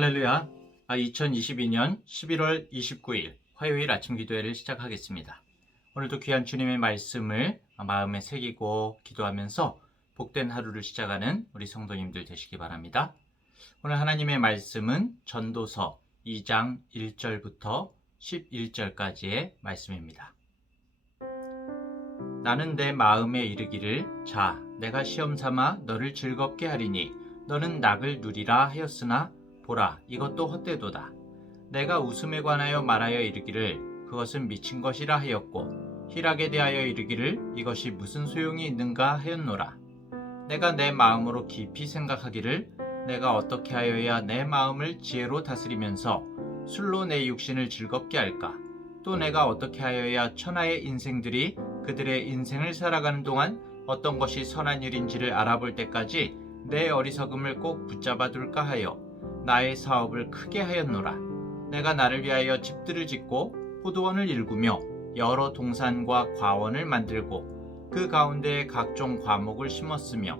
할렐루야. 2022년 11월 29일 화요일 아침 기도회를 시작하겠습니다. 오늘도 귀한 주님의 말씀을 마음에 새기고 기도하면서 복된 하루를 시작하는 우리 성도님들 되시기 바랍니다. 오늘 하나님의 말씀은 전도서 2장 1절부터 11절까지의 말씀입니다. 나는 내 마음에 이르기를 자 내가 시험 삼아 너를 즐겁게 하리니 너는 낙을 누리라 하였으나 보라 이것도 헛되도다. 내가 웃음에 관하여 말하여 이르기를 그것은 미친 것이라 하였고 희락에 대하여 이르기를 이것이 무슨 소용이 있는가 하였노라. 내가 내 마음으로 깊이 생각하기를 내가 어떻게 하여야 내 마음을 지혜로 다스리면서 술로 내 육신을 즐겁게 할까. 또 내가 어떻게 하여야 천하의 인생들이 그들의 인생을 살아가는 동안 어떤 것이 선한 일인지를 알아볼 때까지 내 어리석음을 꼭 붙잡아 둘까 하여 나의 사업을 크게 하였노라. 내가 나를 위하여 집들을 짓고 포도원을 일구며 여러 동산과 과원을 만들고 그 가운데에 각종 과목을 심었으며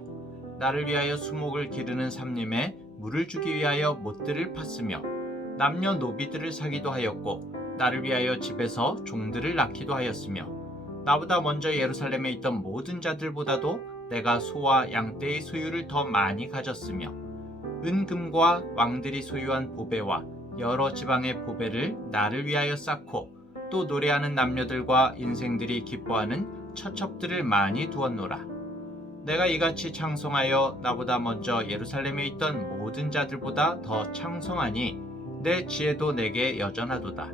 나를 위하여 수목을 기르는 삼림에 물을 주기 위하여 못들을 팠으며 남녀 노비들을 사기도 하였고 나를 위하여 집에서 종들을 낳기도 하였으며 나보다 먼저 예루살렘에 있던 모든 자들보다도 내가 소와 양떼의 소유를 더 많이 가졌으며 은금과 왕들이 소유한 보배와 여러 지방의 보배를 나를 위하여 쌓고 또 노래하는 남녀들과 인생들이 기뻐하는 처첩들을 많이 두었노라. 내가 이같이 창성하여 나보다 먼저 예루살렘에 있던 모든 자들보다 더 창성하니 내 지혜도 내게 여전하도다.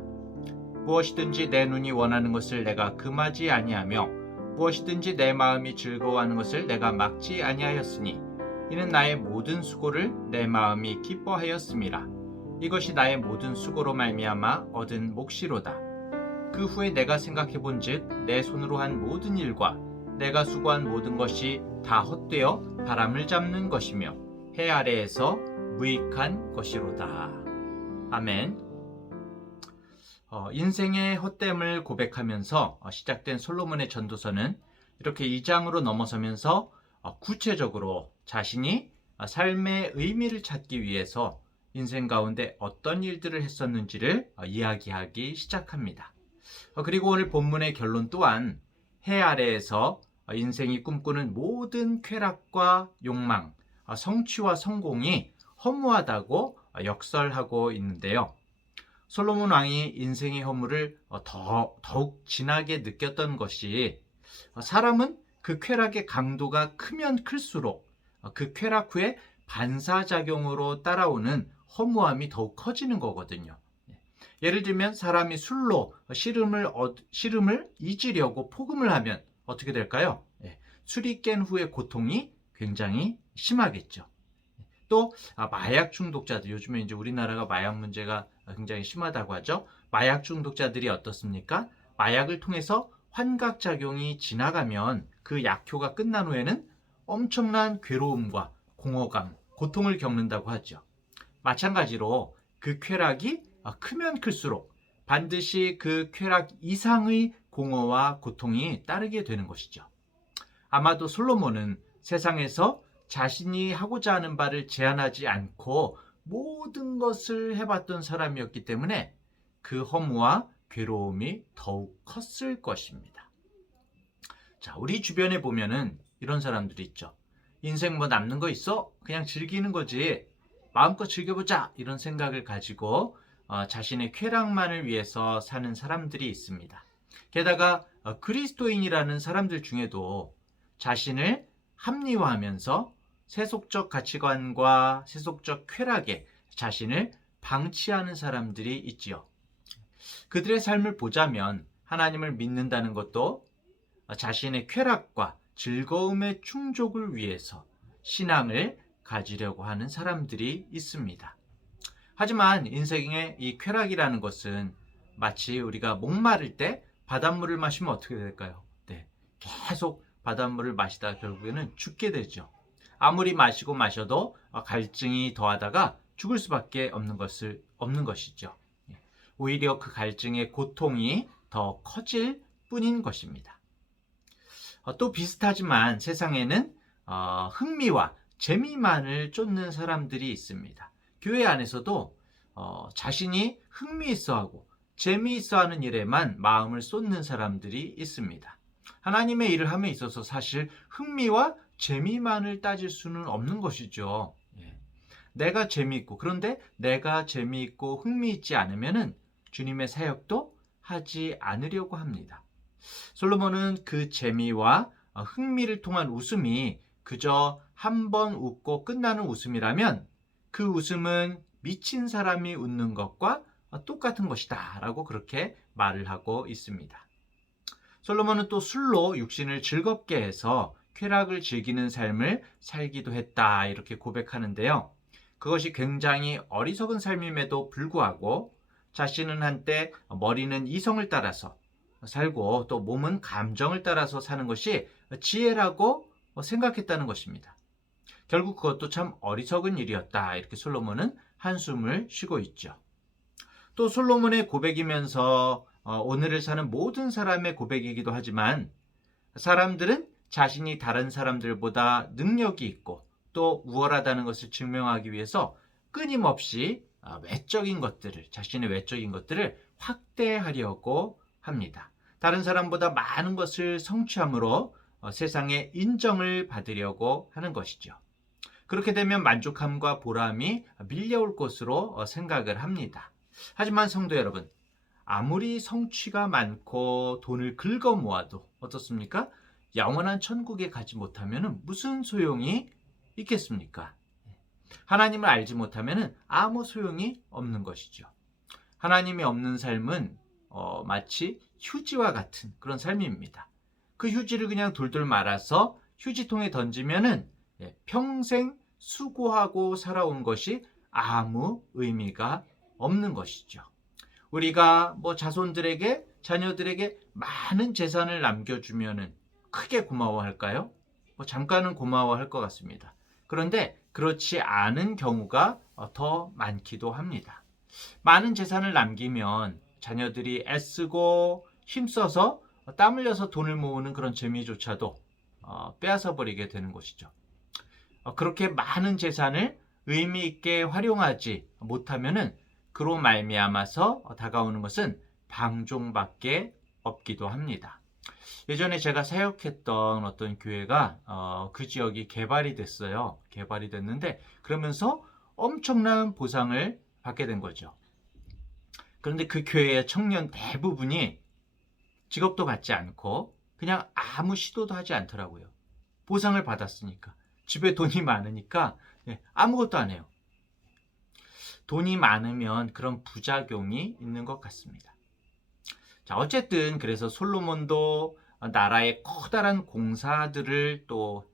무엇이든지 내 눈이 원하는 것을 내가 금하지 아니하며 무엇이든지 내 마음이 즐거워하는 것을 내가 막지 아니하였으니 이는 나의 모든 수고를 내 마음이 기뻐하였음이라. 이것이 나의 모든 수고로 말미암아 얻은 몫이로다. 그 후에 내가 생각해본즉 내 손으로 한 모든 일과 내가 수고한 모든 것이 다 헛되어 바람을 잡는 것이며 해 아래에서 무익한 것이로다. 아멘. 인생의 헛됨을 고백하면서 시작된 솔로몬의 전도서는 이렇게 2장으로 넘어서면서 구체적으로 자신이 삶의 의미를 찾기 위해서 인생 가운데 어떤 일들을 했었는지를 이야기하기 시작합니다. 그리고 오늘 본문의 결론 또한 해 아래에서 인생이 꿈꾸는 모든 쾌락과 욕망, 성취와 성공이 허무하다고 역설하고 있는데요. 솔로몬 왕이 인생의 허물을 더욱 진하게 느꼈던 것이 사람은 그 쾌락의 강도가 크면 클수록 그 쾌락 후에 반사작용으로 따라오는 허무함이 더욱 커지는 거거든요. 예를 들면 사람이 술로 시름을 잊으려고 포금을 하면 어떻게 될까요? 술이 깬 후의 고통이 굉장히 심하겠죠. 또 마약 중독자들, 요즘에 이제 우리나라가 마약 문제가 굉장히 심하다고 하죠. 마약 중독자들이 어떻습니까? 마약을 통해서 환각작용이 지나가면 그 약효가 끝난 후에는 엄청난 괴로움과 공허감, 고통을 겪는다고 하죠. 마찬가지로 그 쾌락이 크면 클수록 반드시 그 쾌락 이상의 공허와 고통이 따르게 되는 것이죠. 아마도 솔로몬은 세상에서 자신이 하고자 하는 바를 제한하지 않고 모든 것을 해봤던 사람이었기 때문에 그 허무와 괴로움이 더욱 컸을 것입니다. 자, 우리 주변에 보면은 이런 사람들이 있죠. 인생 뭐 남는 거 있어? 그냥 즐기는 거지. 마음껏 즐겨보자. 이런 생각을 가지고 자신의 쾌락만을 위해서 사는 사람들이 있습니다. 게다가 그리스도인이라는 사람들 중에도 자신을 합리화하면서 세속적 가치관과 세속적 쾌락에 자신을 방치하는 사람들이 있지요. 그들의 삶을 보자면 하나님을 믿는다는 것도 자신의 쾌락과 즐거움의 충족을 위해서 신앙을 가지려고 하는 사람들이 있습니다. 하지만 인생의 이 쾌락이라는 것은 마치 우리가 목마를 때 바닷물을 마시면 어떻게 될까요? 계속 바닷물을 마시다 결국에는 죽게 되죠. 아무리 마시고 마셔도 갈증이 더하다가 죽을 수밖에 없는 것이죠. 오히려 그 갈증의 고통이 더 커질 뿐인 것입니다. 또 비슷하지만 세상에는 흥미와 재미만을 쫓는 사람들이 있습니다. 교회 안에서도 자신이 흥미있어하고 재미있어하는 일에만 마음을 쏟는 사람들이 있습니다. 하나님의 일을 함에 있어서 사실 흥미와 재미만을 따질 수는 없는 것이죠. 내가 재미있고, 그런데 내가 재미있고 흥미있지 않으면은 주님의 사역도 하지 않으려고 합니다. 솔로몬은 그 재미와 흥미를 통한 웃음이 그저 한 번 웃고 끝나는 웃음이라면 그 웃음은 미친 사람이 웃는 것과 똑같은 것이다 라고 그렇게 말을 하고 있습니다. 솔로몬은 또 술로 육신을 즐겁게 해서 쾌락을 즐기는 삶을 살기도 했다 이렇게 고백하는데요. 그것이 굉장히 어리석은 삶임에도 불구하고 자신은 한때 머리는 이성을 따라서 살고 또 몸은 감정을 따라서 사는 것이 지혜라고 생각했다는 것입니다. 결국 그것도 참 어리석은 일이었다 이렇게 솔로몬은 한숨을 쉬고 있죠. 또 솔로몬의 고백이면서 오늘을 사는 모든 사람의 고백이기도 하지만 사람들은 자신이 다른 사람들보다 능력이 있고 또 우월하다는 것을 증명하기 위해서 끊임없이 자신의 외적인 것들을 확대하려고 합니다. 다른 사람보다 많은 것을 성취함으로 세상의 인정을 받으려고 하는 것이죠. 그렇게 되면 만족함과 보람이 밀려올 것으로 생각을 합니다. 하지만 성도 여러분, 아무리 성취가 많고 돈을 긁어 모아도 어떻습니까? 영원한 천국에 가지 못하면 무슨 소용이 있겠습니까? 하나님을 알지 못하면 아무 소용이 없는 것이죠. 하나님이 없는 삶은 마치 휴지와 같은 그런 삶입니다. 그 휴지를 그냥 돌돌 말아서 휴지통에 던지면은 평생 수고하고 살아온 것이 아무 의미가 없는 것이죠. 우리가 자손들에게, 자녀들에게 많은 재산을 남겨주면은 크게 고마워할까요? 잠깐은 고마워할 것 같습니다. 그런데 그렇지 않은 경우가 더 많기도 합니다. 많은 재산을 남기면 자녀들이 애쓰고 힘써서 땀 흘려서 돈을 모으는 그런 재미조차도 빼앗아 버리게 되는 것이죠. 그렇게 많은 재산을 의미 있게 활용하지 못하면은 그로 말미암아서 다가오는 것은 방종밖에 없기도 합니다. 예전에 제가 사역했던 어떤 교회가 그 지역이 개발이 됐어요. 개발이 됐는데 그러면서 엄청난 보상을 받게 된 거죠. 그런데 그 교회의 청년 대부분이 직업도 갖지 않고 그냥 아무 시도도 하지 않더라고요. 보상을 받았으니까. 집에 돈이 많으니까 아무것도 안 해요. 돈이 많으면 그런 부작용이 있는 것 같습니다. 자, 어쨌든 그래서 솔로몬도 나라의 커다란 공사들을 또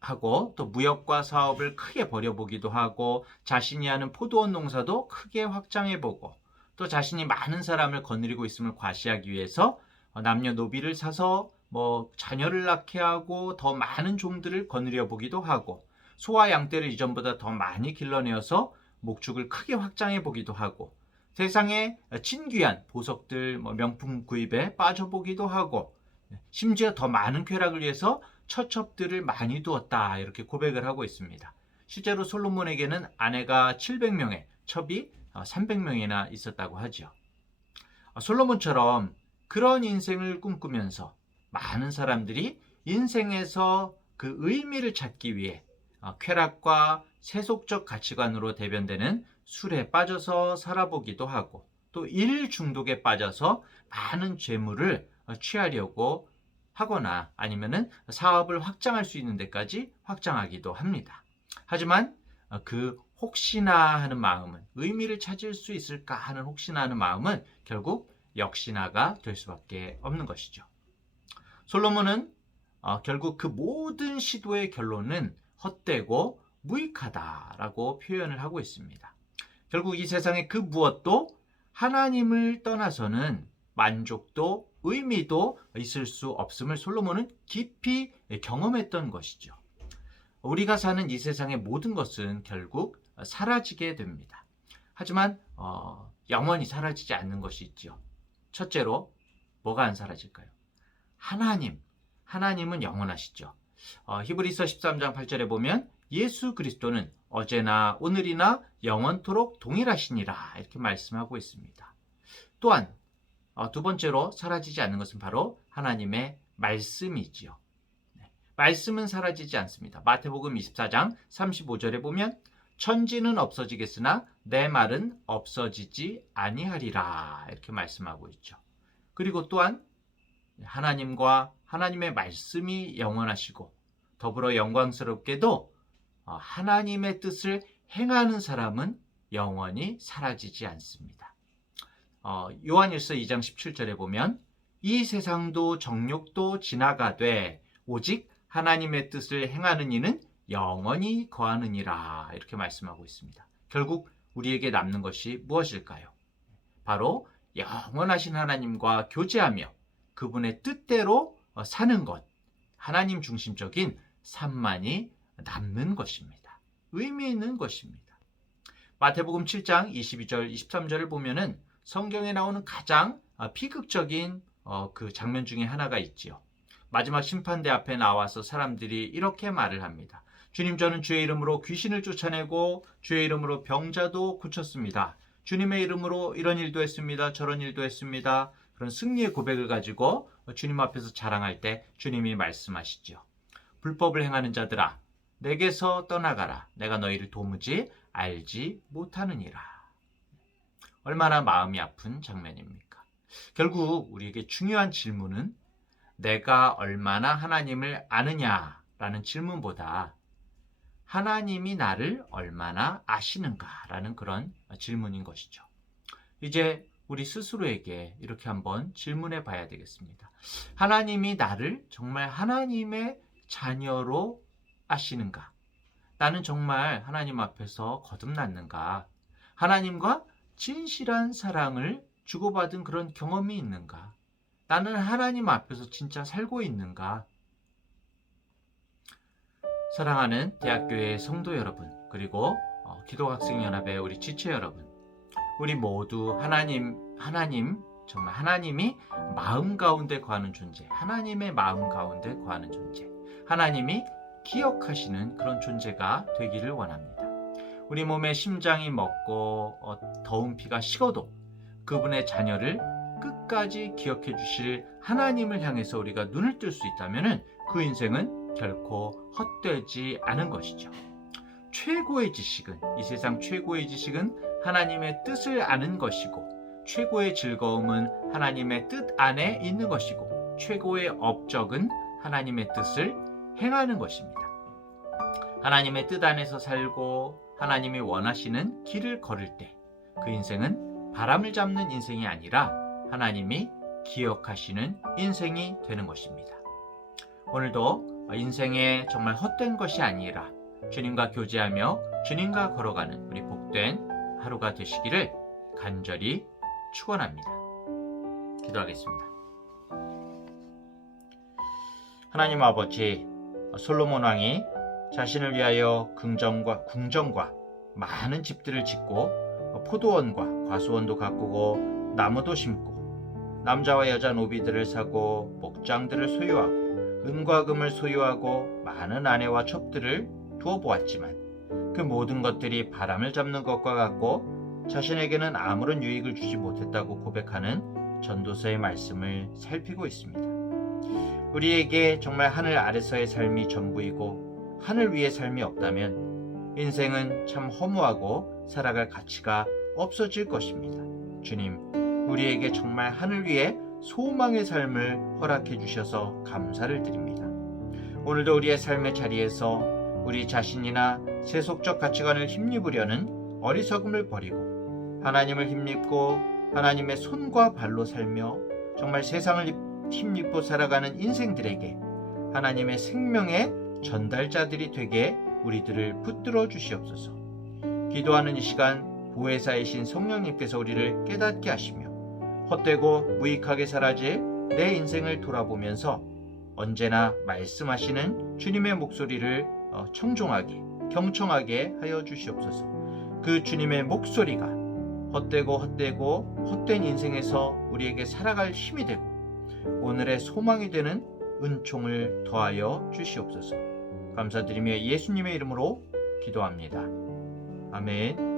하고 또 무역과 사업을 크게 벌여보기도 하고 자신이 하는 포도원 농사도 크게 확장해보고 또 자신이 많은 사람을 거느리고 있음을 과시하기 위해서 남녀노비를 사서 자녀를 낳게 하고 더 많은 종들을 거느려 보기도 하고 소와 양떼를 이전보다 더 많이 길러내어서 목축을 크게 확장해 보기도 하고 세상에 진귀한 보석들 명품 구입에 빠져보기도 하고 심지어 더 많은 쾌락을 위해서 처첩들을 많이 두었다 이렇게 고백을 하고 있습니다. 실제로 솔로몬에게는 아내가 700명에 첩이 300명이나 있었다고 하죠. 솔로몬처럼 그런 인생을 꿈꾸면서 많은 사람들이 인생에서 그 의미를 찾기 위해 쾌락과 세속적 가치관으로 대변되는 술에 빠져서 살아보기도 하고 또 일 중독에 빠져서 많은 재물을 취하려고 하거나 아니면은 사업을 확장할 수 있는 데까지 확장하기도 합니다. 하지만 그 혹시나 하는 마음은 의미를 찾을 수 있을까 하는 혹시나 하는 마음은 결국 역시나가 될 수밖에 없는 것이죠. 솔로몬은 결국 그 모든 시도의 결론은 헛되고 무익하다라고 표현을 하고 있습니다. 결국 이 세상의 그 무엇도 하나님을 떠나서는 만족도 의미도 있을 수 없음을 솔로몬은 깊이 경험했던 것이죠. 우리가 사는 이 세상의 모든 것은 결국 사라지게 됩니다. 하지만 영원히 사라지지 않는 것이 있죠. 첫째로 뭐가 안 사라질까요? 하나님은 영원하시죠. 히브리서 13장 8절에 보면 예수 그리스도는 어제나 오늘이나 영원토록 동일하시니라 이렇게 말씀하고 있습니다. 또한 두 번째로 사라지지 않는 것은 바로 하나님의 말씀이지요. 말씀은 사라지지 않습니다. 마태복음 24장 35절에 보면 천지는 없어지겠으나 내 말은 없어지지 아니하리라 이렇게 말씀하고 있죠. 그리고 또한 하나님과 하나님의 말씀이 영원하시고 더불어 영광스럽게도 하나님의 뜻을 행하는 사람은 영원히 사라지지 않습니다. 요한일서 2장 17절에 보면 이 세상도 정욕도 지나가되 오직 하나님의 뜻을 행하는 이는 영원히 거하느니라 이렇게 말씀하고 있습니다. 결국 우리에게 남는 것이 무엇일까요? 바로 영원하신 하나님과 교제하며 그분의 뜻대로 사는 것, 하나님 중심적인 삶만이 남는 것입니다. 의미 있는 것입니다. 마태복음 7장 22절, 23절을 보면은 성경에 나오는 가장 비극적인 그 장면 중에 하나가 있지요. 마지막 심판대 앞에 나와서 사람들이 이렇게 말을 합니다. 주님, 저는 주의 이름으로 귀신을 쫓아내고 주의 이름으로 병자도 고쳤습니다. 주님의 이름으로 이런 일도 했습니다. 저런 일도 했습니다. 그런 승리의 고백을 가지고 주님 앞에서 자랑할 때 주님이 말씀하시죠. 불법을 행하는 자들아, 내게서 떠나가라. 내가 너희를 도무지 알지 못하느니라. 얼마나 마음이 아픈 장면입니까? 결국 우리에게 중요한 질문은 내가 얼마나 하나님을 아느냐라는 질문보다 하나님이 나를 얼마나 아시는가라는 그런 질문인 것이죠. 이제 우리 스스로에게 이렇게 한번 질문해 봐야 되겠습니다. 하나님이 나를 정말 하나님의 자녀로 아시는가? 나는 정말 하나님 앞에서 거듭났는가? 하나님과 진실한 사랑을 주고받은 그런 경험이 있는가? 나는 하나님 앞에서 진짜 살고 있는가? 사랑하는 대학교의 성도 여러분, 그리고 기도학생연합의 우리 지체 여러분, 우리 모두 정말 하나님이 마음 가운데 거하는 존재, 하나님의 마음 가운데 거하는 존재, 하나님이 기억하시는 그런 존재가 되기를 원합니다. 우리 몸에 심장이 멎고 더운 피가 식어도 그분의 자녀를 끝까지 기억해 주실 하나님을 향해서 우리가 눈을 뜰 수 있다면 그 인생은 결코 헛되지 않은 것이죠. 최고의 지식은, 이 세상 최고의 지식은 하나님의 뜻을 아는 것이고, 최고의 즐거움은 하나님의 뜻 안에 있는 것이고, 최고의 업적은 하나님의 뜻을 행하는 것입니다. 하나님의 뜻 안에서 살고 하나님이 원하시는 길을 걸을 때 그 인생은 바람을 잡는 인생이 아니라 하나님이 기억하시는 인생이 되는 것입니다. 오늘도 인생에 정말 헛된 것이 아니라 주님과 교제하며 주님과 걸어가는 우리 복된 하루가 되시기를 간절히 축원합니다. 기도하겠습니다. 하나님 아버지, 솔로몬 왕이 자신을 위하여 궁전과 많은 집들을 짓고 포도원과 과수원도 가꾸고 나무도 심고 남자와 여자 노비들을 사고 목장들을 소유하고 은과 금을 소유하고 많은 아내와 첩들을 두어 보았지만 그 모든 것들이 바람을 잡는 것과 같고 자신에게는 아무런 유익을 주지 못했다고 고백하는 전도서의 말씀을 살피고 있습니다. 우리에게 정말 하늘 아래서의 삶이 전부이고 하늘 위의 삶이 없다면 인생은 참 허무하고 살아갈 가치가 없어질 것입니다. 주님, 우리에게 정말 하늘 위에 소망의 삶을 허락해 주셔서 감사를 드립니다. 오늘도 우리의 삶의 자리에서 우리 자신이나 세속적 가치관을 힘입으려는 어리석음을 버리고 하나님을 힘입고 하나님의 손과 발로 살며 정말 세상을 힘입고 살아가는 인생들에게 하나님의 생명의 전달자들이 되게 우리들을 붙들어 주시옵소서. 기도하는 이 시간 보혜사이신 성령님께서 우리를 깨닫게 하시며 헛되고 무익하게 사라질 내 인생을 돌아보면서 언제나 말씀하시는 주님의 목소리를 청종하게, 경청하게 하여 주시옵소서. 그 주님의 목소리가 헛되고 헛된 인생에서 우리에게 살아갈 힘이 되고 오늘의 소망이 되는 은총을 더하여 주시옵소서. 감사드리며 예수님의 이름으로 기도합니다. 아멘.